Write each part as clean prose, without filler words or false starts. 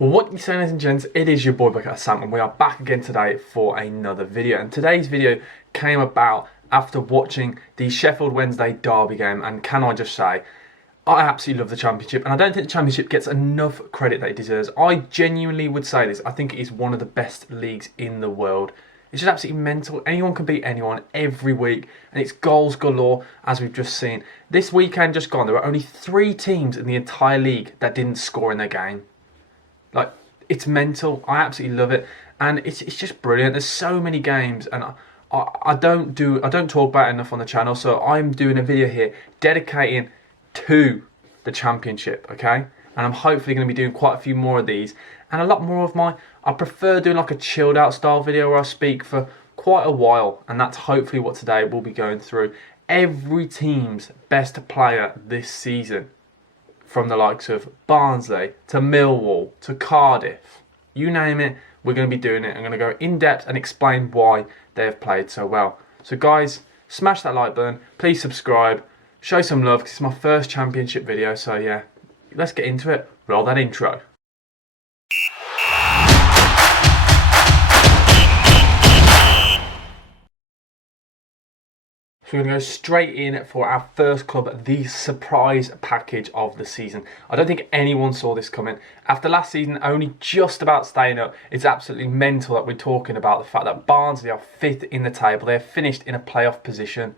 Well, what you saying, ladies and gents, it is your boy Sam, and we are back again today for another video. And today's video came about after watching the Sheffield Wednesday derby game, and can I just say, I absolutely love the Championship, and I don't think the Championship gets enough credit that it deserves. I genuinely would say this, I think it is one of the best leagues in the world. It's just absolutely mental. Anyone can beat anyone every week, and it's goals galore, as we've just seen. This weekend just gone, there were only 3 teams in the entire league that didn't score in their game. Like, it's mental. I absolutely love it, and it's just brilliant. There's so many games, and I don't talk about it enough on the channel. So I'm doing a video here dedicating to the Championship, okay? And I'm hopefully going to be doing quite a few more of these, and a lot more of I prefer doing like a chilled out style video where I speak for quite a while, and that's hopefully what today we'll be going through. Every team's best player this season, from the likes of Barnsley to Millwall to Cardiff, you name it, we're going to be doing it. I'm going to go in depth and explain why they have played so well. So guys, smash that like button, please subscribe, show some love because it's my first Championship video. So yeah, let's get into it. Roll that intro. So we're going to go straight in for our first club, the surprise package of the season. I don't think anyone saw this coming. After last season only just about staying up, it's absolutely mental that we're talking about the fact that Barnsley are 5th in the table. They're finished in a playoff position.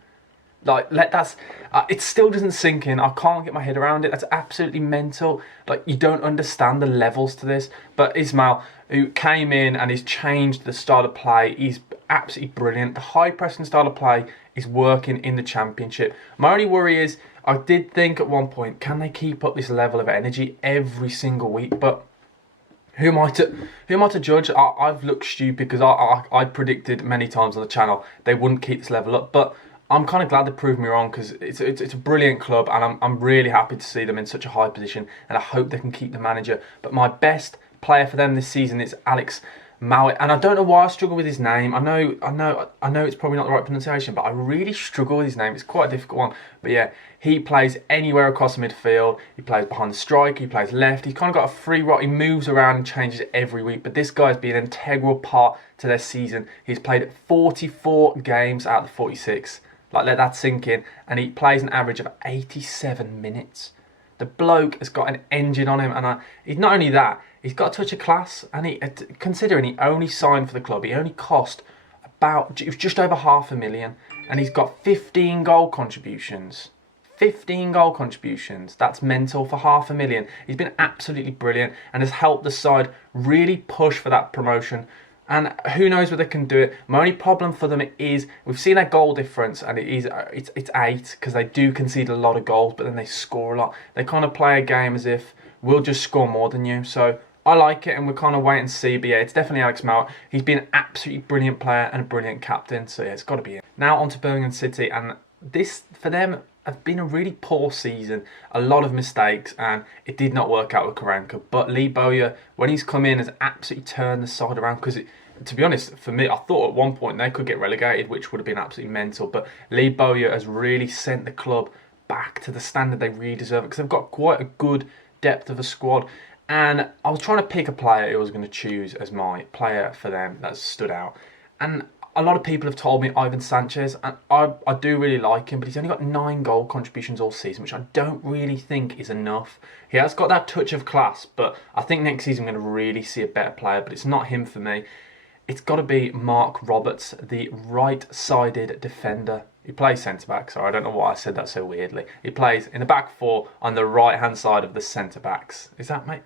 Like, it still doesn't sink in. I can't get my head around it. That's absolutely mental. Like, you don't understand the levels to this. But Ismail, who came in and has changed the style of play, he's absolutely brilliant. The high pressing style of play is working in the Championship. My only worry is, I did think at one point, can they keep up this level of energy every single week? But who am I to judge? I've looked stupid because I predicted many times on the channel they wouldn't keep this level up. But I'm kind of glad they proved me wrong, because it's a brilliant club, and I'm really happy to see them in such a high position, and I hope they can keep the manager. But my best player for them this season is Alex Mowat, and I don't know why I struggle with his name. I know it's probably not the right pronunciation, but I really struggle with his name. It's quite a difficult one. But yeah, he plays anywhere across the midfield. He plays behind the striker. He plays left. He's kind of got a free rot. He moves around and changes it every week. But this guy's been an integral part to their season. He's played 44 games out of the 46. Like, let that sink in. And he plays an average of 87 minutes. The bloke has got an engine on him, and he's not only that, he's got a touch of class. And considering he only signed for the club, he only cost it was just over £500,000, and he's got 15 goal contributions. 15 goal contributions. That's mental for £500,000. He's been absolutely brilliant and has helped the side really push for that promotion. And who knows whether they can do it. My only problem for them is, we've seen their goal difference, and it's 8, because they do concede a lot of goals, but then they score a lot. They kind of play a game as if we'll just score more than you. So I like it, and we're kind of wait and see. But yeah, it's definitely Alex Mowat. He's been an absolutely brilliant player and a brilliant captain. So yeah, it's got to be it. Now on to Birmingham City, and this for them have been a really poor season. A lot of mistakes, and it did not work out with Karanka. But Lee Bowyer, when he's come in, has absolutely turned the side around, because to be honest, for me, I thought at one point they could get relegated, which would have been absolutely mental. But Lee Bowyer has really sent the club back to the standard they really deserve, because they've got quite a good depth of a squad. And I was trying to pick a player who I was going to choose as my player for them that stood out. And a lot of people have told me Ivan Sanchez, and I do really like him, but he's only got 9 goal contributions all season, which I don't really think is enough. He has got that touch of class, but I think next season I'm going to really see a better player, but it's not him for me. It's got to be Mark Roberts, the right-sided defender. He plays centre-back, so I don't know why I said that so weirdly. He plays in the back 4 on the right-hand side of the centre-backs. Is that, mate?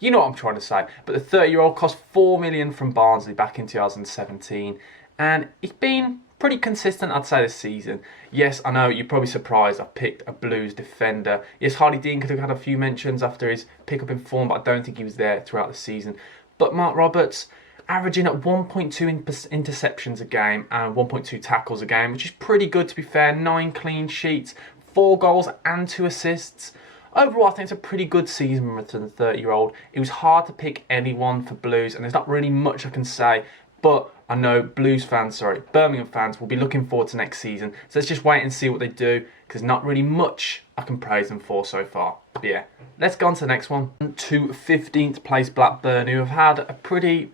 You know what I'm trying to say. But the 30-year-old cost £4 million from Barnsley back in 2017. And he's been pretty consistent, I'd say, this season. Yes, I know, you're probably surprised I picked a Blues defender. Yes, Hardy Dean could have had a few mentions after his pick-up in form, but I don't think he was there throughout the season. But Mark Roberts, averaging at 1.2 interceptions a game and 1.2 tackles a game, which is pretty good, to be fair. 9 clean sheets, 4 goals and 2 assists. Overall, I think it's a pretty good season for the 30-year-old. It was hard to pick anyone for Blues, and there's not really much I can say. But I know Birmingham fans will be looking forward to next season. So let's just wait and see what they do, because there's not really much I can praise them for so far. But yeah, let's go on to the next one. To 15th place Blackburn, who have had a pretty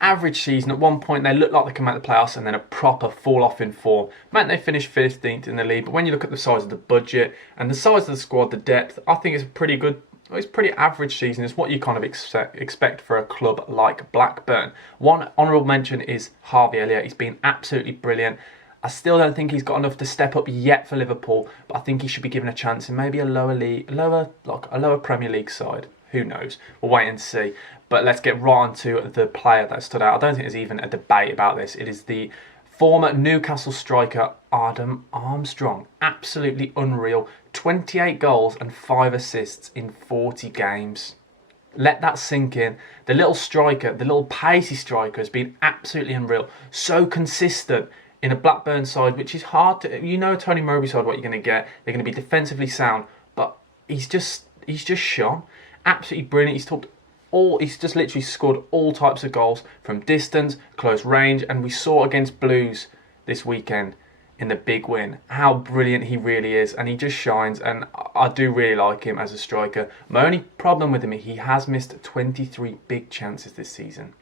average season. At one point they looked like they could make the playoffs, and then a proper fall off in form meant they finished 15th in the league. But when you look at the size of the budget and the size of the squad, the depth, I think it's a pretty good, it's pretty average season. It's what you kind of expect for a club like Blackburn. One honourable mention is Harvey Elliott. He's been absolutely brilliant. I still don't think he's got enough to step up yet for Liverpool, but I think he should be given a chance in maybe a lower Premier League side. Who knows? We'll wait and see. But let's get right on to the player that stood out. I don't think there's even a debate about this. It is the former Newcastle striker, Adam Armstrong. Absolutely unreal. 28 goals and 5 assists in 40 games. Let that sink in. The little striker, the little pacey striker, has been absolutely unreal. So consistent in a Blackburn side, which is hard to... You know, Tony Mowbray side, what you're going to get. They're going to be defensively sound, but he's just shone. Absolutely brilliant. He's just literally scored all types of goals from distance, close range, and we saw against Blues this weekend in the big win how brilliant he really is, and he just shines, and I do really like him as a striker. My only problem with him is he has missed 23 big chances this season.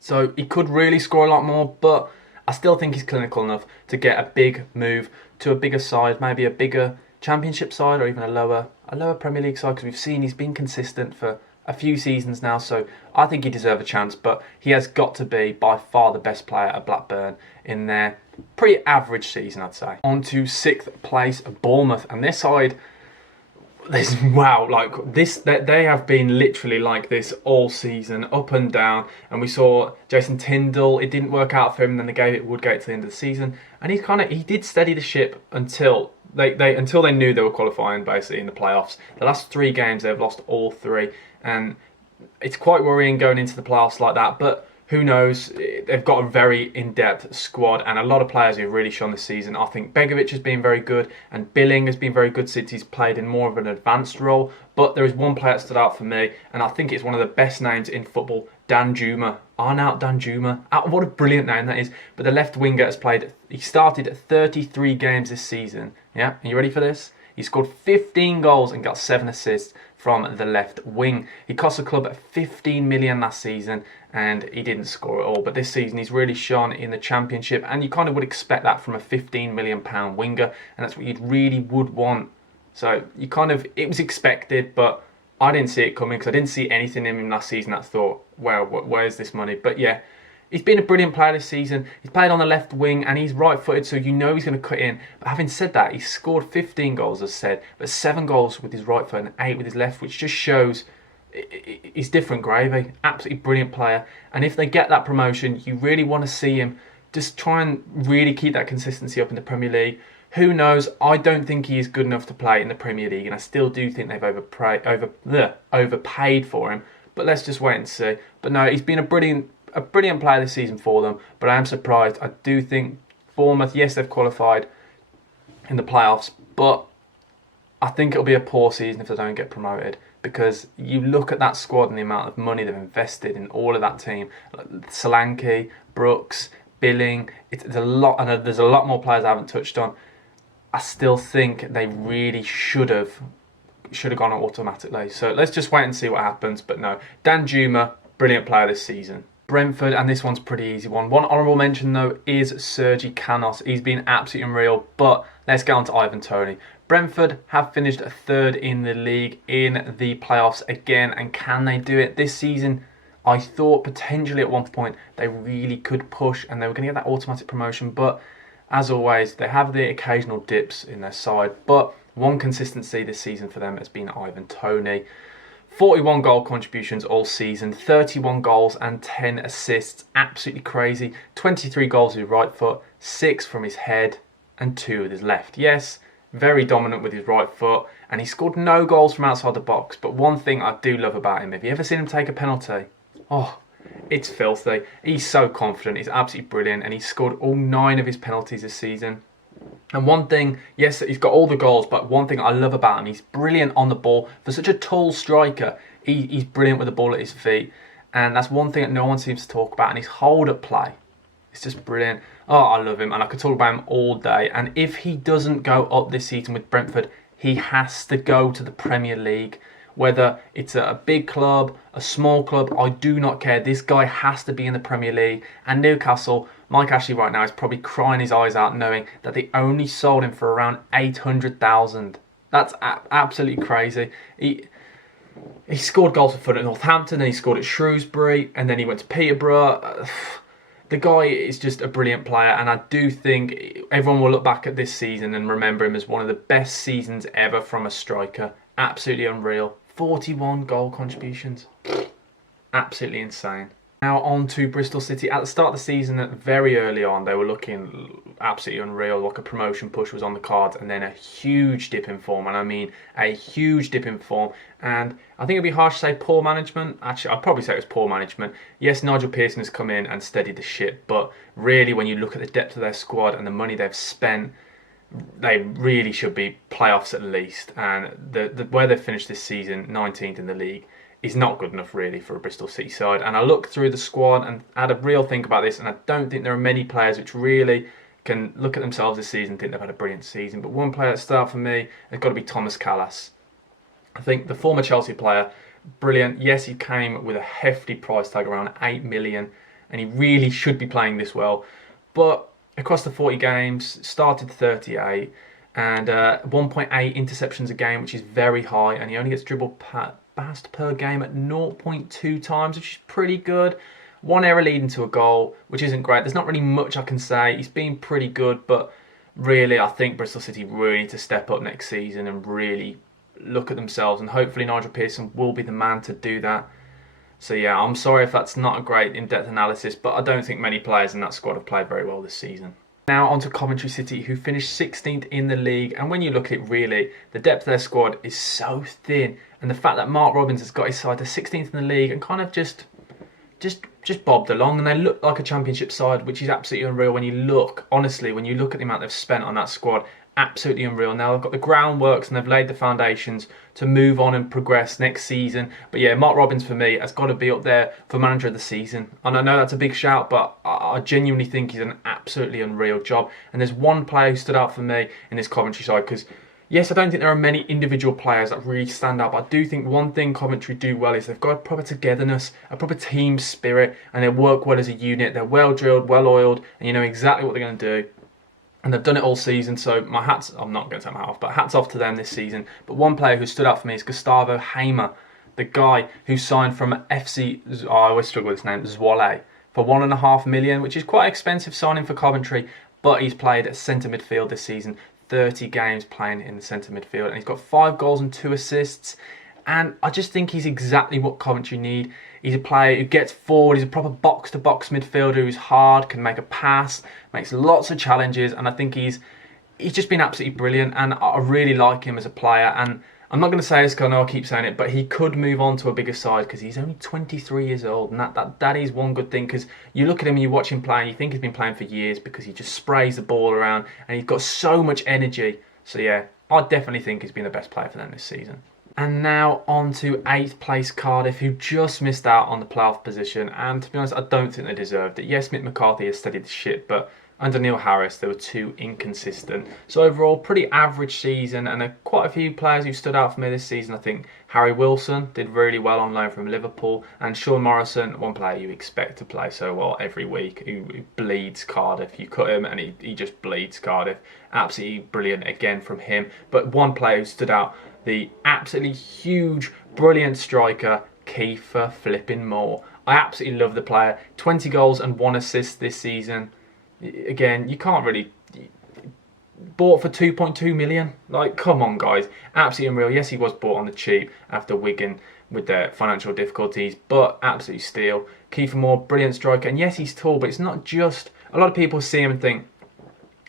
So he could really score a lot more, but I still think he's clinical enough to get a big move to a bigger side, maybe a bigger Championship side or even a lower Premier League side, because we've seen he's been consistent for a few seasons now, so I think he deserves a chance, but he has got to be by far the best player at Blackburn in their pretty average season, I'd say. On to 6th place, Bournemouth, and this side, wow, like this, they have been literally like this all season, up and down, and we saw Jason Tindall, it didn't work out for him, then they gave it Woodgate to the end of the season, and he did steady the ship until they knew they were qualifying basically in the playoffs. The last 3 games they've lost all 3, and it's quite worrying going into the playoffs like that, but who knows? They've got a very in-depth squad and a lot of players who've really shone this season. I think Begovic has been very good and Billing has been very good since he's played in more of an advanced role. But there is one player that stood out for me, and I think it's one of the best names in football, Danjuma. Arnaut Danjuma. What a brilliant name that is. But the left winger has played, he started 33 games this season. Yeah, are you ready for this? He scored 15 goals and got 7 assists from the left wing. He cost the club 15 million last season and he didn't score at all. But this season he's really shone in the Championship, and you kind of would expect that from a 15 million pound winger, and that's what you really would want. So you kind of, it was expected, but I didn't see it coming because I didn't see anything in him last season that I thought, well, where's this money? But yeah, he's been a brilliant player this season. He's played on the left wing and he's right-footed, so you know he's going to cut in. But having said that, he's scored 15 goals, as I said, but 7 goals with his right foot and 8 with his left, which just shows he's different gravy. Absolutely brilliant player. And if they get that promotion, you really want to see him just try and really keep that consistency up in the Premier League. Who knows? I don't think he is good enough to play in the Premier League, and I still do think they've overpaid for him. But let's just wait and see. But no, he's been a brilliant player this season for them, but I am surprised. I do think Bournemouth, yes, they've qualified in the playoffs, but I think it'll be a poor season if they don't get promoted, because you look at that squad and the amount of money they've invested in all of that team. Solanke, Brooks, Billing, there's a lot, and there's a lot more players I haven't touched on. I still think they really should have gone automatically. So let's just wait and see what happens. But no, Danjuma, brilliant player this season. Brentford, and this one's a pretty easy one. One honourable mention though is Sergi Canos. He's been absolutely unreal, but let's get on to Ivan Toney. Brentford have finished 3rd in the league in the playoffs again, and can they do it this season? I thought potentially at one point they really could push and they were going to get that automatic promotion, but as always, they have the occasional dips in their side, but one consistency this season for them has been Ivan Toney. 41 goal contributions all season, 31 goals and 10 assists, absolutely crazy. 23 goals with his right foot, 6 from his head and 2 with his left. Yes, very dominant with his right foot, and he scored no goals from outside the box, but one thing I do love about him, have you ever seen him take a penalty? Oh, it's filthy. He's so confident, he's absolutely brilliant, and he's scored all 9 of his penalties this season. And one thing, yes, he's got all the goals, but one thing I love about him, he's brilliant on the ball. For such a tall striker, he's brilliant with the ball at his feet. And that's one thing that no one seems to talk about, and his hold-up play. It's just brilliant. Oh, I love him, and I could talk about him all day. And if he doesn't go up this season with Brentford, he has to go to the Premier League. Whether it's a big club, a small club, I do not care. This guy has to be in the Premier League. And Newcastle, Mike Ashley right now is probably crying his eyes out knowing that they only sold him for around 800,000. That's absolutely crazy. He scored goals for fun at Northampton, then he scored at Shrewsbury, and then he went to Peterborough. The guy is just a brilliant player, and I do think everyone will look back at this season and remember him as one of the best seasons ever from a striker. Absolutely unreal. 41 goal contributions. Absolutely insane. Now on to Bristol City. At the start of the season, very early on, they were looking absolutely unreal. Like a promotion push was on the cards, and then a huge dip in form. And I mean a huge dip in form. And I think it'd be harsh to say poor management. Actually, I'd probably say it was poor management. Yes, Nigel Pearson has come in and steadied the ship. But really, when you look at the depth of their squad and the money they've spent, they really should be playoffs at least, and the where they've finished this season, 19th in the league, is not good enough really for a Bristol City side. And I looked through the squad and had a real think about this, and I don't think there are many players which really can look at themselves this season and think they've had a brilliant season. But one player that stood out for me has got to be Thomas Callas. I think the former Chelsea player, brilliant. Yes, he came with a hefty price tag, around 8 million, and he really should be playing this well. But across the 40 games, started 38, and 1.8 interceptions a game, which is very high, and he only gets dribbled past per game at 0.2 times, which is pretty good. One error leading to a goal, which isn't great. There's not really much I can say. He's been pretty good, but really, I think Bristol City really need to step up next season and really look at themselves, and hopefully Nigel Pearson will be the man to do that. So yeah, I'm sorry if that's not a great in-depth analysis, but I don't think many players in that squad have played very well this season. Now on to Coventry City, who finished 16th in the league, and when you look at it really, the depth of their squad is so thin, and the fact that Mark Robins has got his side to 16th in the league and kind of just bobbed along, and they look like a championship side, which is absolutely unreal when you look, honestly, when you look at the amount they've spent on that squad. Absolutely unreal. Now they've got the groundworks and they've laid the foundations to move on and progress next season. But yeah, Mark Robins for me has got to be up there for manager of the season. And I know that's a big shout, but I genuinely think he's an absolutely unreal job. And there's one player who stood out for me in this Coventry side, because yes, I don't think there are many individual players that really stand out, but I do think one thing Coventry do well is they've got a proper togetherness, a proper team spirit, and they work well as a unit. They're well drilled, well oiled, and you know exactly what they're going to do. And they've done it all season, so I'm not going to take my hat off, but hats off to them this season. But one player who stood out for me is Gustavo Hamer, the guy who signed from FC, I always struggle with his name, Zwolle, for $1.5 million, which is quite an expensive signing for Coventry, but he's played at centre midfield this season, 30 games playing in the centre midfield, and he's got 5 goals and 2 assists. And I just think he's exactly what Coventry need. He's a player who gets forward. He's a proper box-to-box midfielder who's hard, can make a pass, makes lots of challenges, and I think he's just been absolutely brilliant. And I really like him as a player. And I'm not going to say this because I know I keep saying it, but he could move on to a bigger side because he's only 23 years old, and that is one good thing, because you look at him and you watch him play and you think he's been playing for years because he just sprays the ball around and he's got so much energy. So yeah, I definitely think he's been the best player for them this season. And now on to 8th place Cardiff, who just missed out on the playoff position. And to be honest, I don't think they deserved it. Yes, Mick McCarthy has steadied the ship, but under Neil Harris, they were too inconsistent. So overall, pretty average season, and quite a few players who stood out for me this season. I think Harry Wilson did really well on loan from Liverpool, and Sean Morrison, one player you expect to play so well every week, who bleeds Cardiff. You cut him and he just bleeds Cardiff. Absolutely brilliant again from him. But one player who stood out, the absolutely huge, brilliant striker, Kiefer Flippin Moore. I absolutely love the player. 20 goals and 1 assist this season. Again, you can't really... Bought for 2.2 million. Like, come on, guys. Absolutely unreal. Yes, he was bought on the cheap after Wigan with their financial difficulties, but absolutely steal. Kiefer Moore, brilliant striker. And yes, he's tall, but it's not just... A lot of people see him and think,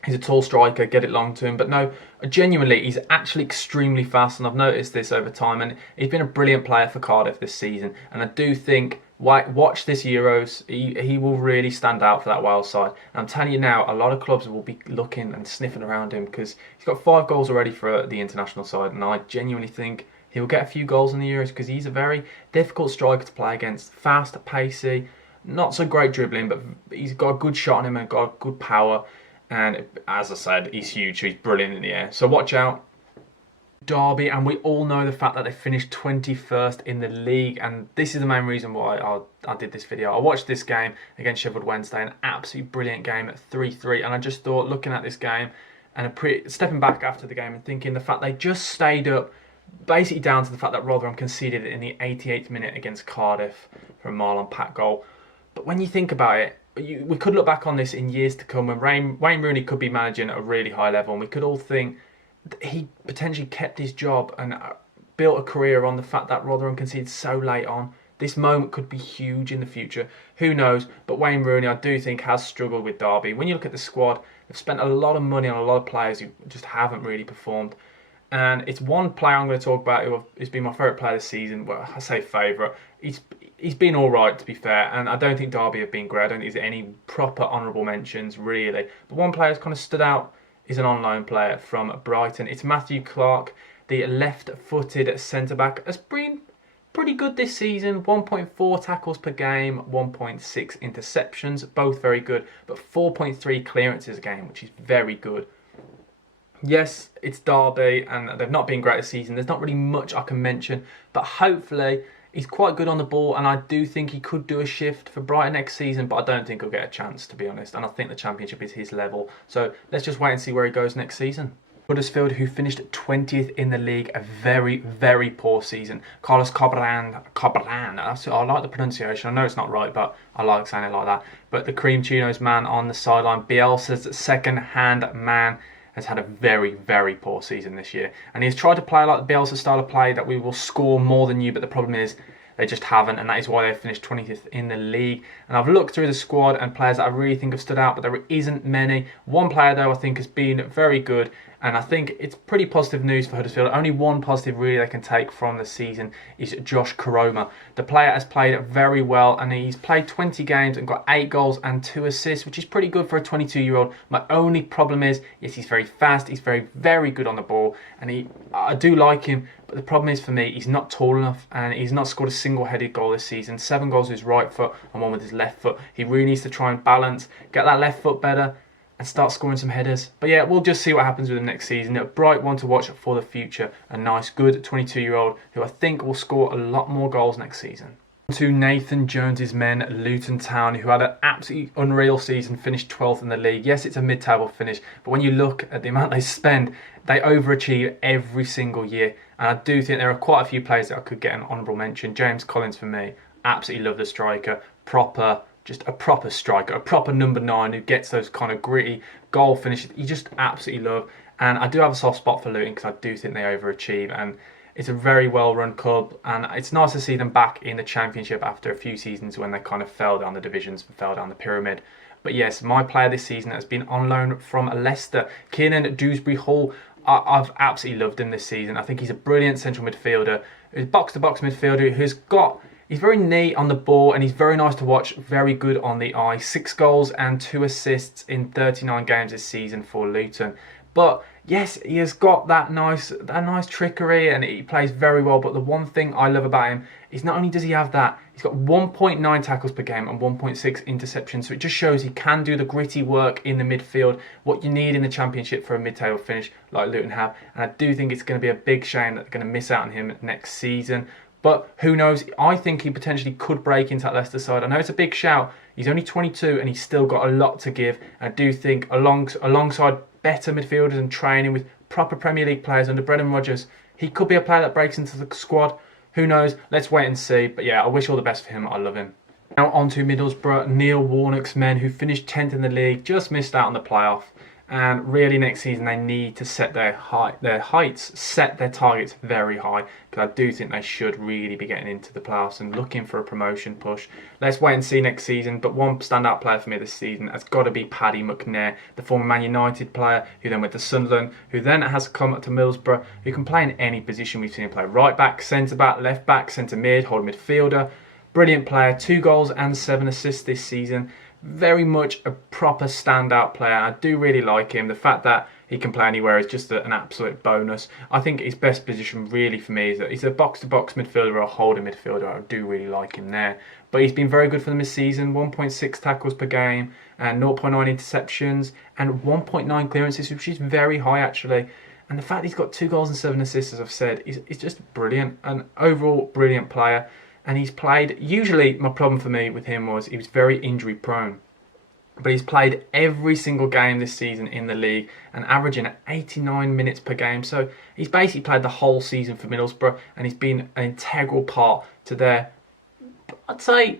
he's a tall striker, get it long to him. But no, genuinely, he's actually extremely fast, and I've noticed this over time. And he's been a brilliant player for Cardiff this season. And I do think, watch this Euros, he will really stand out for that wild side. And I'm telling you now, a lot of clubs will be looking and sniffing around him because he's got 5 goals already for the international side. And I genuinely think he will get a few goals in the Euros because he's a very difficult striker to play against. Fast, pacey, not so great dribbling, but he's got a good shot on him and got good power. And as I said, he's huge, so he's brilliant in the air. So watch out. Derby, and we all know the fact that they finished 21st in the league, and this is the main reason why I did this video. I watched this game against Sheffield Wednesday, an absolutely brilliant game at 3-3, and I just thought, looking at this game and stepping back after the game and thinking the fact they just stayed up, basically down to the fact that Rotherham conceded in the 88th minute against Cardiff for a Marlon Pat goal. But when you think about it, we could look back on this in years to come when Wayne Rooney could be managing at a really high level, and we could all think that he potentially kept his job and built a career on the fact that Rotherham conceded so late on. This moment could be huge in the future. Who knows? But Wayne Rooney, I do think, has struggled with Derby. When you look at the squad, they've spent a lot of money on a lot of players who just haven't really performed. And it's one player I'm going to talk about who has been my favourite player this season. Well, I say favourite. He's been all right, to be fair, and I don't think Derby have been great. I don't think there's any proper honourable mentions, really. But one player who's kind of stood out is an on-loan player from Brighton. It's Matthew Clark, the left-footed centre-back. Has been pretty good this season. 1.4 tackles per game, 1.6 interceptions, both very good, but 4.3 clearances a game, which is very good. Yes, it's Derby, and they've not been great this season. There's not really much I can mention, but hopefully he's quite good on the ball, and I do think he could do a shift for Brighton next season, but I don't think he'll get a chance, to be honest, and I think the Championship is his level. So let's just wait and see where he goes next season. Huddersfield, who finished 20th in the league, a very, very poor season. Carlos Cabran, I like the pronunciation. I know it's not right, but I like saying it like that. But the Cream Chinos man on the sideline, Bielsa's second-hand man, has had a very, very poor season this year. And he's tried to play like the Bielsa style of play, that we will score more than you, but the problem is they just haven't, and that is why they finished 20th in the league. And I've looked through the squad and players that I really think have stood out, but there isn't many. One player, though, I think has been very good, and I think it's pretty positive news for Huddersfield. Only one positive really they can take from the season is Josh Koroma. The player has played very well, and he's played 20 games and got 8 goals and 2 assists, which is pretty good for a 22-year-old. My only problem is, yes, he's very fast, he's very, very good on the ball, and I do like him, but the problem is for me, he's not tall enough, and he's not scored a single-headed goal this season. 7 goals with his right foot and 1 with his left foot. He really needs to try and balance, get that left foot better, and start scoring some headers. But yeah, we'll just see what happens with him next season. A bright one to watch for the future. A nice, good 22-year-old who I think will score a lot more goals next season. To Nathan Jones's men, Luton Town, who had an absolutely unreal season, finished 12th in the league. Yes, it's a mid-table finish, but when you look at the amount they spend, they overachieve every single year. And I do think there are quite a few players that I could get an honourable mention. James Collins, for me, absolutely love the striker. Just a proper striker, a proper number 9 who gets those kind of gritty goal finishes. You just absolutely love. And I do have a soft spot for Luton because I do think they overachieve. And it's a very well-run club. And it's nice to see them back in the Championship after a few seasons when they kind of fell down the divisions and fell down the pyramid. But yes, my player this season has been on loan from Leicester, Kiernan Dewsbury-Hall. I've absolutely loved him this season. I think he's a brilliant central midfielder. He's a box-to-box midfielder who's he's very neat on the ball, and he's very nice to watch, very good on the eye. 6 goals and 2 assists in 39 games this season for Luton. But yes, he has got that nice trickery, and he plays very well. But the one thing I love about him is not only does he have that, he's got 1.9 tackles per game and 1.6 interceptions. So it just shows he can do the gritty work in the midfield, what you need in the Championship for a mid-table finish like Luton have. And I do think it's going to be a big shame that they're going to miss out on him next season. But who knows? I think he potentially could break into that Leicester side. I know it's a big shout. He's only 22 and he's still got a lot to give. I do think alongside better midfielders and training with proper Premier League players under Brendan Rodgers, he could be a player that breaks into the squad. Who knows? Let's wait and see. But yeah, I wish all the best for him. I love him. Now on to Middlesbrough, Neil Warnock's men, who finished 10th in the league, just missed out on the playoff. And really next season they need to set their targets very high, because I do think they should really be getting into the playoffs and looking for a promotion push. Let's wait and see next season. But one standout player for me this season has got to be Paddy McNair, the former Man United player who then went to Sunderland, who then has come to Middlesbrough, who can play in any position. We've seen him play right back, centre back, left back, centre mid, holding midfielder. Brilliant player, 2 goals and 7 assists this season. Very much a proper standout player. I do really like him. The fact that he can play anywhere is just an absolute bonus. I think his best position really for me is that he's a box-to-box midfielder or a holding midfielder. I do really like him there. But he's been very good for them this season. 1.6 tackles per game and 0.9 interceptions and 1.9 clearances, which is very high actually. And the fact he's got 2 goals and 7 assists, as I've said, is just brilliant. An overall brilliant player. And he's played, usually my problem for me with him was he was very injury prone. But he's played every single game this season in the league and averaging at 89 minutes per game. So he's basically played the whole season for Middlesbrough and he's been an integral part to their, I'd say,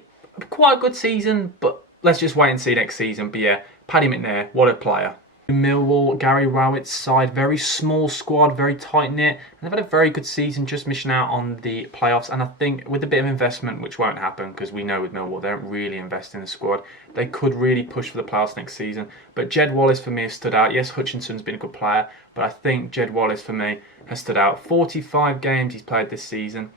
quite a good season. But let's just wait and see next season. But yeah, Paddy McNair, what a player. Millwall, Gary Rowett's side, very small squad, very tight-knit. They've had a very good season, just missing out on the playoffs. And I think with a bit of investment, which won't happen because we know with Millwall, they don't really invest in the squad. They could really push for the playoffs next season. But Jed Wallace for me has stood out. Yes, Hutchinson's been a good player, but I think Jed Wallace for me has stood out. 45 games he's played this season,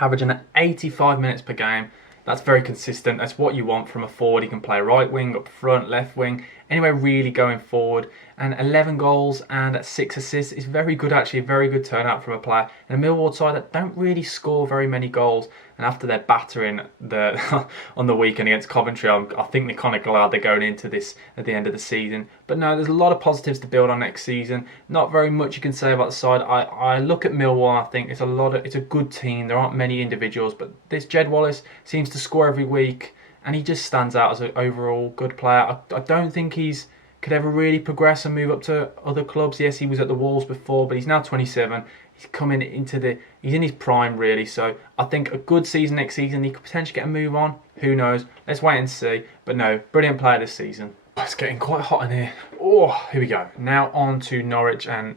averaging at 85 minutes per game. That's very consistent. That's what you want from a forward. He can play right wing, up front, left wing, anywhere really going forward. And 11 goals and 6 assists is very good, actually. A very good turnout from a player. And a Millwall side that don't really score very many goals. And after their battering on the weekend against Coventry, I think they're kind of glad they're going into this at the end of the season. But no, there's a lot of positives to build on next season. Not very much you can say about the side. I look at Millwall and I think it's a good team. There aren't many individuals, but this Jed Wallace seems to score every week. And he just stands out as an overall good player. I don't think he's could ever really progress and move up to other clubs. Yes, he was at the Wolves before, but he's now 27. He's coming into he's in his prime really. So I think a good season next season, he could potentially get a move on. Who knows? Let's wait and see. But no, brilliant player this season. Oh, it's getting quite hot in here. Oh, here we go. Now on to Norwich and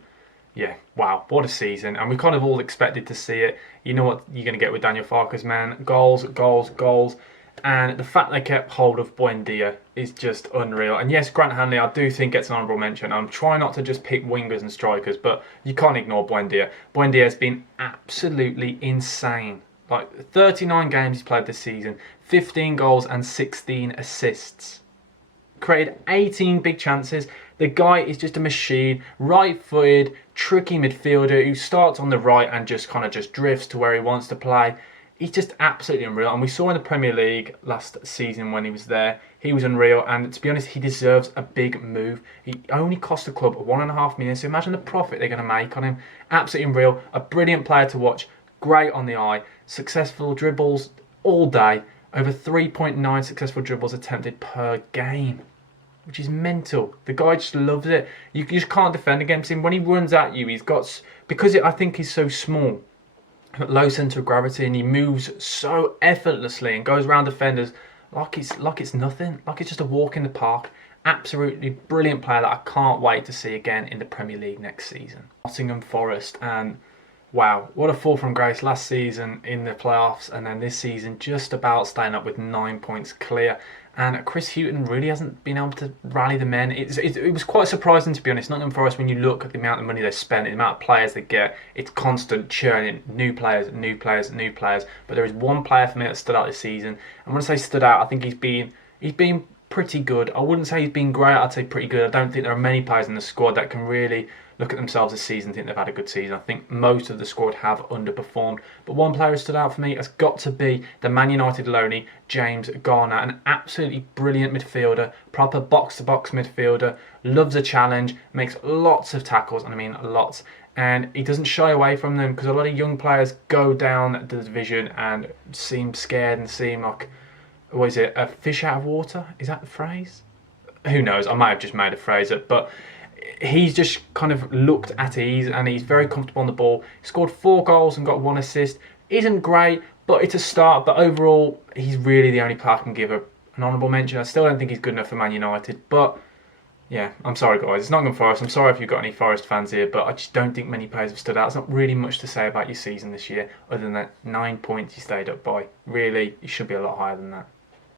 yeah, wow, what a season. And we kind of all expected to see it. You know what you're going to get with Daniel Farke's man. Goals, goals, goals. And the fact they kept hold of Buendia is just unreal. And yes, Grant Hanley, I do think gets an honourable mention. I'm trying not to just pick wingers and strikers, but you can't ignore Buendia. Buendia has been absolutely insane. Like 39 games he's played this season, 15 goals and 16 assists. Created 18 big chances. The guy is just a machine, right-footed, tricky midfielder who starts on the right and just kind of just drifts to where he wants to play. He's just absolutely unreal. And we saw in the Premier League last season when he was there, he was unreal. And to be honest, he deserves a big move. He only cost the club £1.5 million. So imagine the profit they're going to make on him. Absolutely unreal. A brilliant player to watch. Great on the eye. Successful dribbles all day. Over 3.9 successful dribbles attempted per game, which is mental. The guy just loves it. You just can't defend against him. When he runs at you, he's got... Because I think he's so small, low centre of gravity, and he moves so effortlessly and goes around defenders like it's nothing, like it's just a walk in the park. Absolutely brilliant player that I can't wait to see again in the Premier League next season. Nottingham Forest, and wow, what a fall from grace last season in the playoffs, and then this season just about staying up with 9 points clear. And Chris Hughton really hasn't been able to rally the men. It was quite surprising, to be honest. Nottingham Forest, when you look at the amount of money they spend, the amount of players they get, it's constant churning, new players, new players, new players. But there is one player for me that stood out this season. And when I say stood out, I think he's been pretty good. I wouldn't say he's been great, I'd say pretty good. I don't think there are many players in the squad that can really look at themselves this season and think they've had a good season. I think most of the squad have underperformed. But one player who stood out for me has got to be the Man United loanee, James Garner. An absolutely brilliant midfielder, proper box-to-box midfielder, loves a challenge, makes lots of tackles, and I mean lots. And he doesn't shy away from them, because a lot of young players go down the division and seem scared and seem like, what is it, a fish out of water? Is that the phrase? Who knows? I might have just made a phrase up, but he's just kind of looked at ease and he's very comfortable on the ball. He scored 4 goals and got 1 assist. Isn't great, but it's a start. But overall, he's really the only player I can give an honourable mention. I still don't think he's good enough for Man United, but yeah, I'm sorry guys, it's Nottingham Forest. I'm sorry if you've got any Forest fans here, but I just don't think many players have stood out. There's not really much to say about your season this year, other than that 9 points you stayed up by. Really, you should be a lot higher than that.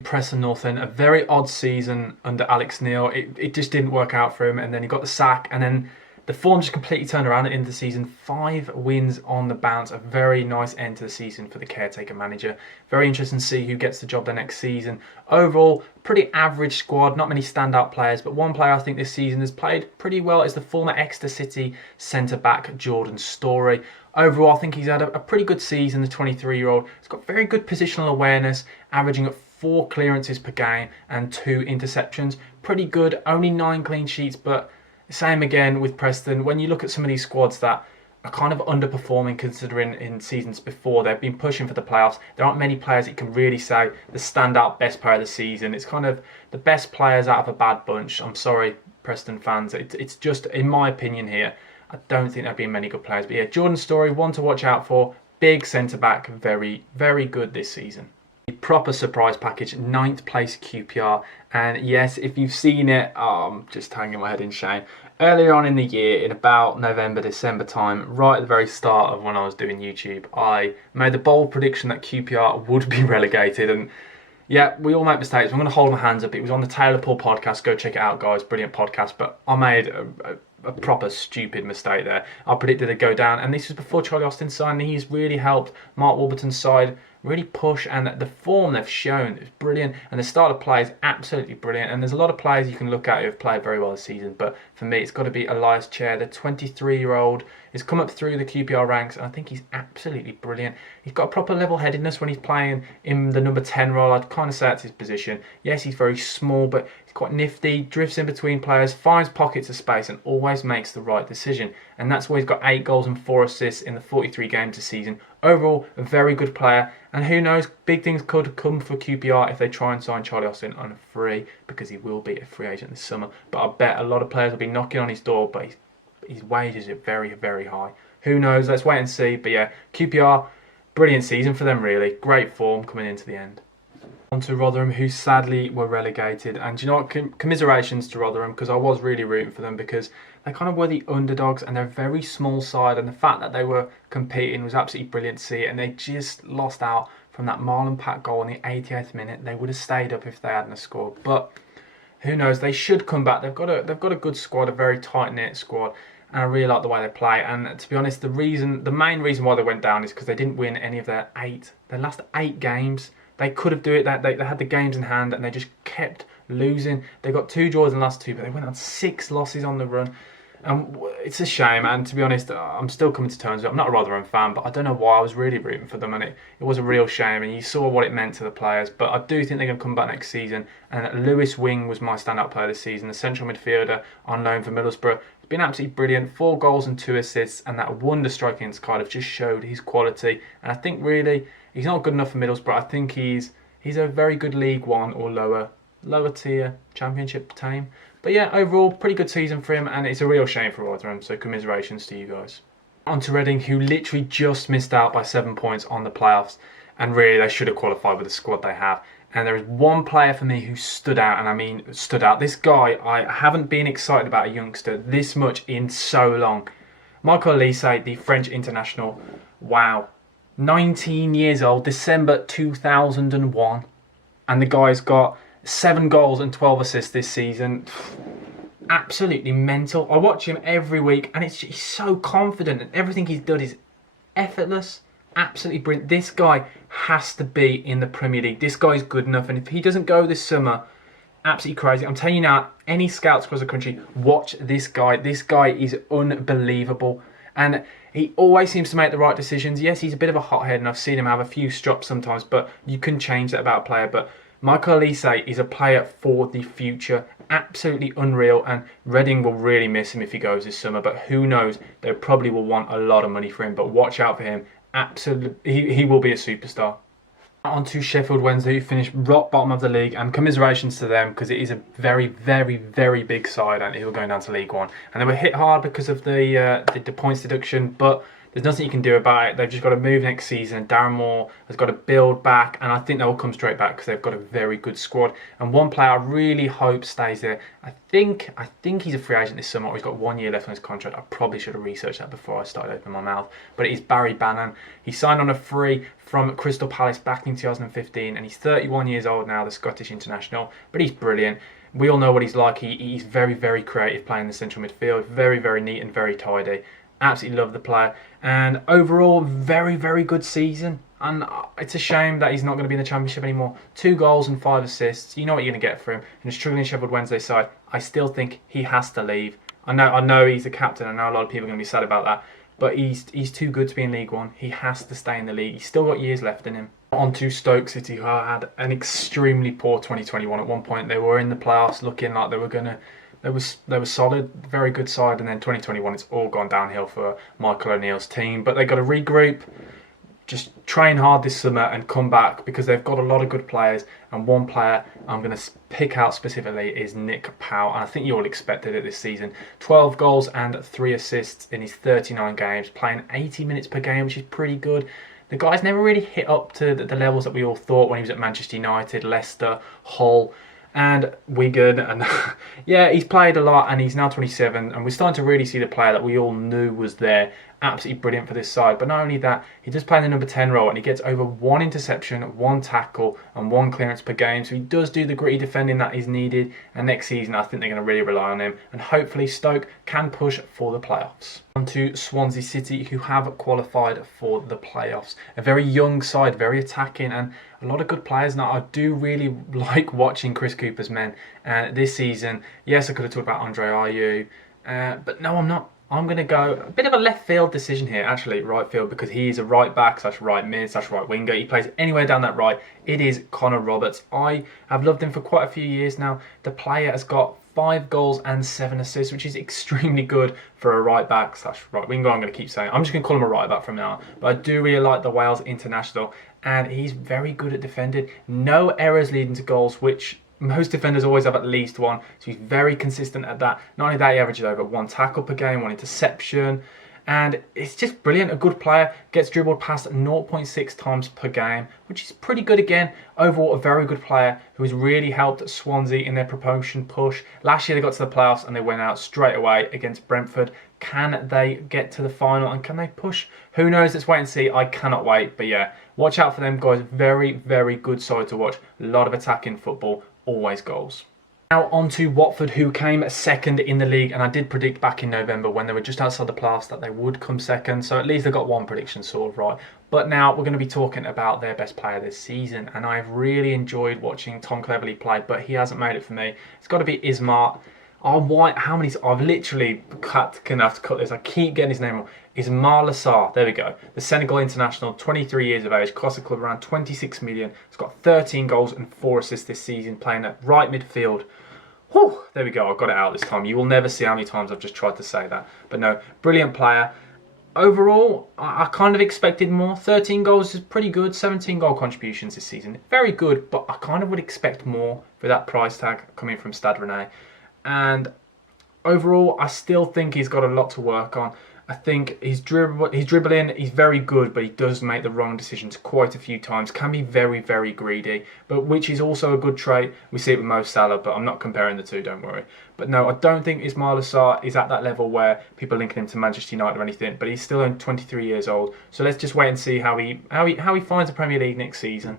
Preston North End, a very odd season under Alex Neil. It just didn't work out for him, and then he got the sack, and then the form just completely turned around at the end of the season. 5 wins on the bounce, a very nice end to the season for the caretaker manager. Very interesting to see who gets the job the next season. Overall, pretty average squad, not many standout players, but one player I think this season has played pretty well is the former Exeter City centre-back Jordan Storey. Overall, I think he's had a pretty good season, the 23-year-old. He's got very good positional awareness, averaging at 4 clearances per game and 2 interceptions. Pretty good, only 9 clean sheets, but Same again with Preston. When you look at some of these squads that are kind of underperforming considering in seasons before they've been pushing for the playoffs, there aren't many players that you can really say the standout best player of the season. It's kind of the best players out of a bad bunch. I'm sorry, Preston fans. It's just, in my opinion here, I don't think there have been many good players. But yeah, Jordan Story, one to watch out for. Big centre-back, very, very good this season. A proper surprise package, 9th place QPR. And yes, if you've seen it, I'm just hanging my head in shame. Earlier on in the year, in about November, December time, right at the very start of when I was doing YouTube, I made the bold prediction that QPR would be relegated. And yeah, we all make mistakes. I'm going to hold my hands up. It was on the Taylor Paul podcast. Go check it out, guys. Brilliant podcast. But I made a proper stupid mistake there. I predicted they'd go down. And this was before Charlie Austin signed. He's really helped Mark Warburton's side really push, and the form they've shown is brilliant, and the style of play is absolutely brilliant. And there's a lot of players you can look at who have played very well this season, but for me it's got to be Elias Chair. The 23-year-old has come up through the QPR ranks, and I think he's absolutely brilliant. He's got a proper level-headedness when he's playing in the number 10 role. I'd kind of say that's his position. Yes, he's very small, but he's quite nifty, drifts in between players, finds pockets of space, and always makes the right decision. And that's why he's got 8 goals and 4 assists in the 43 games this season. Overall, a very good player. And who knows, big things could come for QPR if they try and sign Charlie Austin on a free, because he will be a free agent this summer. But I bet a lot of players will be knocking on his door, but his wages are very, very high. Who knows? Let's wait and see. But yeah, QPR, brilliant season for them really. Great form coming into the end. On to Rotherham, who sadly were relegated. And do you know what? Commiserations to Rotherham, because I was really rooting for them, because they kind of were the underdogs and they're a very small side. And the fact that they were competing was absolutely brilliant to see. And they just lost out from that Marlon Pack goal in the 88th minute. They would have stayed up if they hadn't scored. But who knows? They should come back. They've got a good squad, a very tight-knit squad. And I really like the way they play. And to be honest, the main reason why they went down is because they didn't win any of their last 8 games. They could have done it. They had the games in hand and they just kept losing. They got 2 draws in the last 2, but they went on 6 losses on the run. And it's a shame. And to be honest, I'm still coming to terms with it. I'm not a Rotherham fan, but I don't know why I was really rooting for them. And it was a real shame. And you saw what it meant to the players. But I do think they're going to come back next season. And Lewis Wing was my standout player this season. The central midfielder on loan for Middlesbrough. He's been absolutely brilliant. 4 goals and 2 assists. And that wonder strike against Cardiff just showed his quality. And I think really he's not good enough for Middlesbrough. I think he's a very good League One or lower tier Championship team. But yeah, overall, pretty good season for him, and it's a real shame for Rotherham, so commiserations to you guys. On to Reading, who literally just missed out by 7 points on the playoffs, and really they should have qualified with the squad they have. And there is one player for me who stood out, and I mean stood out. This guy, I haven't been excited about a youngster this much in so long. Michael Olise, the French international, wow. 19 years old, December 2001, and the guy's got 7 goals and 12 assists this season. Absolutely mental. I watch him every week and he's so confident and everything he's done is effortless. Absolutely brilliant. This guy has to be in the Premier League. This guy's good enough, and if he doesn't go this summer, absolutely crazy. I'm telling you now, any scouts across the country, watch this guy. This guy is unbelievable. And he always seems to make the right decisions. Yes, he's a bit of a hothead and I've seen him have a few strops sometimes, but you can change that about a player. But Michael Olise is a player for the future. Absolutely unreal, and Reading will really miss him if he goes this summer, but who knows, they probably will want a lot of money for him, but watch out for him. Absolutely, he will be a superstar. On to Sheffield Wednesday, who finished rock bottom of the league, and commiserations to them, because it is a very, very, very big side and who are going down to League One. And they were hit hard because of the points deduction, but there's nothing you can do about it. They've just got to move next season. Darren Moore has got to build back, and I think they'll come straight back because they've got a very good squad. And one player I really hope stays there. I think he's a free agent this summer, or he's got 1 year left on his contract. I probably should have researched that before I started opening my mouth. But it is Barry Bannan. He signed on a free from Crystal Palace back in 2015, and he's 31 years old now, the Scottish international. But he's brilliant. We all know what he's like. He's very, very creative playing the central midfield. Very, very neat and very tidy. Absolutely love the player, and overall very, very good season. And it's a shame that he's not going to be in the Championship anymore. 2 goals and 5 assists. You know what you're going to get for him. And a struggling Sheffield Wednesday side, I still think he has to leave. I know he's the captain. I know a lot of people are going to be sad about that, but he's too good to be in League One. He has to stay in the league. He's still got years left in him. On to Stoke City, who had an extremely poor 2021. At one point, they were in the playoffs, looking like they were going to they were solid, very good side, and then 2021 it's all gone downhill for Michael O'Neill's team. But they got to regroup, just train hard this summer and come back, because they've got a lot of good players, and one player I'm going to pick out specifically is Nick Powell, and I think you all expected it this season. 12 goals and 3 assists in his 39 games, playing 80 minutes per game, which is pretty good. The guy's never really hit up to the levels that we all thought when he was at Manchester United, Leicester, Hull and Wigan, and yeah, he's played a lot, and he's now 27, and we're starting to really see the player that we all knew was there. Absolutely brilliant for this side. But not only that, he does play in the number 10 role, and he gets over 1 interception, 1 tackle and 1 clearance per game, so he does do the gritty defending that is needed. And next season I think they're going to really rely on him, and hopefully Stoke can push for the playoffs. On to Swansea City, who have qualified for the playoffs. A very young side, very attacking, and a lot of good players. Now, I do really like watching Chris Cooper's men this season. Yes, I could have talked about Andre Ayew, but no, I'm not. I'm going to go a bit of a left field decision here, actually, right field, because he is a right back / right mid / right winger. He plays anywhere down that right. It is Connor Roberts. I have loved him for quite a few years now. The player has got 5 goals and 7 assists, which is extremely good for a right back / right winger. I'm going to keep saying, I'm just going to call him a right back from now on. But I do really like the Wales international, and he's very good at defending. No errors leading to goals, which most defenders always have at least one, so he's very consistent at that. Not only that, he averages over 1 tackle per game, 1 interception, and it's just brilliant. A good player, gets dribbled past 0.6 times per game, which is pretty good again. Overall, a very good player who has really helped Swansea in their promotion push. Last year they got to the playoffs and they went out straight away against Brentford. Can they get to the final, and can they push? Who knows? Let's wait and see. I cannot wait. But yeah, watch out for them guys. Very, very good side to watch. A lot of attacking football. Always goals. Now on to Watford, who came second in the league, and I did predict back in November when they were just outside the playoffs that they would come second, so at least they got one prediction sort of right. But now we're going to be talking about their best player this season, and I've really enjoyed watching Tom Cleverley play, but he hasn't made it for me. It's got to be Ismar. Oh, why? How many? I've literally gonna have to cut this. I keep getting his name wrong. Ismar Lassar. There we go. The Senegal international, 23 years of age, cost the club around 26 million. He's got 13 goals and 4 assists this season, playing at right midfield. Whew, there we go. I got it out this time. You will never see how many times I've just tried to say that. But no, brilliant player. Overall, I kind of expected more. 13 goals is pretty good. 17 goal contributions this season. Very good, but I kind of would expect more for that price tag coming from Stade Rennais. And overall, I still think he's got a lot to work on. I think he's dribbling, he's very good, but he does make the wrong decisions quite a few times. Can be very, very greedy, but which is also a good trait. We see it with Mo Salah, but I'm not comparing the two, don't worry. But no, I don't think Ismail Assar is at that level where people are linking him to Manchester United or anything, but he's still only 23 years old. So let's just wait and see how he finds the Premier League next season.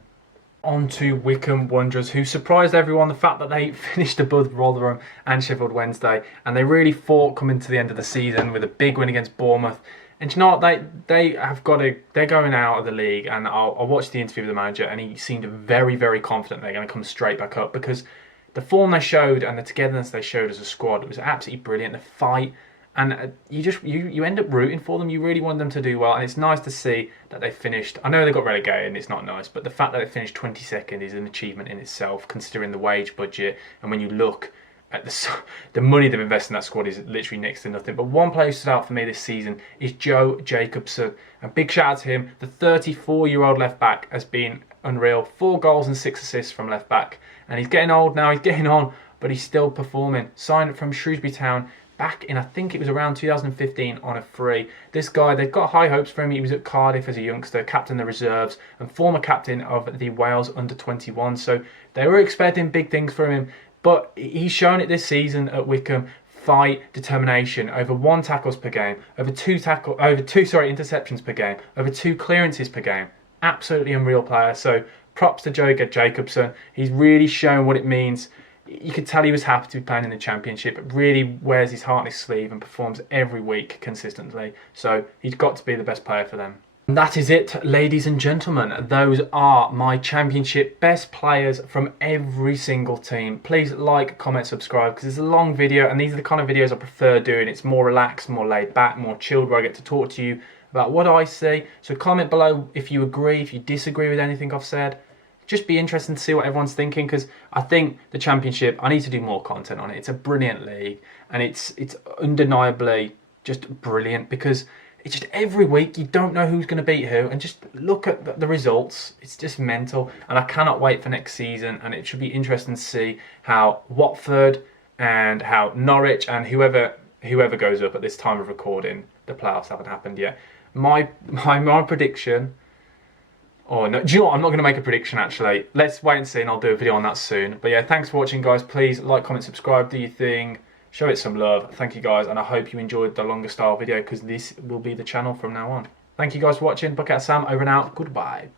On to Wycombe Wanderers, who surprised everyone. The fact that they finished above Rotherham and Sheffield Wednesday, and they really fought coming to the end of the season with a big win against Bournemouth. And you know what, they're going out of the league, and I watched the interview with the manager, and he seemed very, very confident they're going to come straight back up, because the form they showed and the togetherness they showed as a squad was absolutely brilliant. The fight. And you end up rooting for them. You really want them to do well, and it's nice to see that they finished. I know they got relegated, and it's not nice, but the fact that they finished 22nd is an achievement in itself, considering the wage budget. And when you look at the money they've invested in that squad is literally next to nothing. But one player who stood out for me this season is Joe Jacobson. A big shout out to him. The 34-year-old left back has been unreal. 4 goals and 6 assists from left back, and he's getting old now. He's getting on, but he's still performing. Signed from Shrewsbury Town back in, I think it was around 2015 on a free. This guy, they've got high hopes for him. He was at Cardiff as a youngster, captain the reserves, and former captain of the Wales under-21. So they were expecting big things from him, but he's shown it this season at Wycombe. Fight, determination, over 1 tackles per game, over 2 interceptions per game, over 2 clearances per game. Absolutely unreal player. So props to Joe Jacobson. He's really shown what it means. You could tell he was happy to be playing in the Championship. It really wears his heart on his sleeve and performs every week consistently. So he's got to be the best player for them. And that is it, ladies and gentlemen. Those are my Championship best players from every single team. Please like, comment, subscribe, because it's a long video, and these are the kind of videos I prefer doing. It's more relaxed, more laid back, more chilled, where I get to talk to you about what I see. So comment below if you agree, if you disagree with anything I've said. just be interesting to see what everyone's thinking, because I think the Championship, I need to do more content on it. It's a brilliant league, and it's undeniably just brilliant, because it's just every week you don't know who's going to beat who, and just look at the results. It's just mental, and I cannot wait for next season. And it should be interesting to see how Watford and how Norwich and whoever goes up at this time of recording. The playoffs haven't happened yet. My prediction. Oh no! Do you know what? I'm not going to make a prediction actually. Let's wait and see, and I'll do a video on that soon. But yeah, thanks for watching, guys. Please like, comment, subscribe, do your thing. Show it some love. Thank you, guys, and I hope you enjoyed the longer style video, because this will be the channel from now on. Thank you guys for watching. Bucket Sam over and out. Goodbye.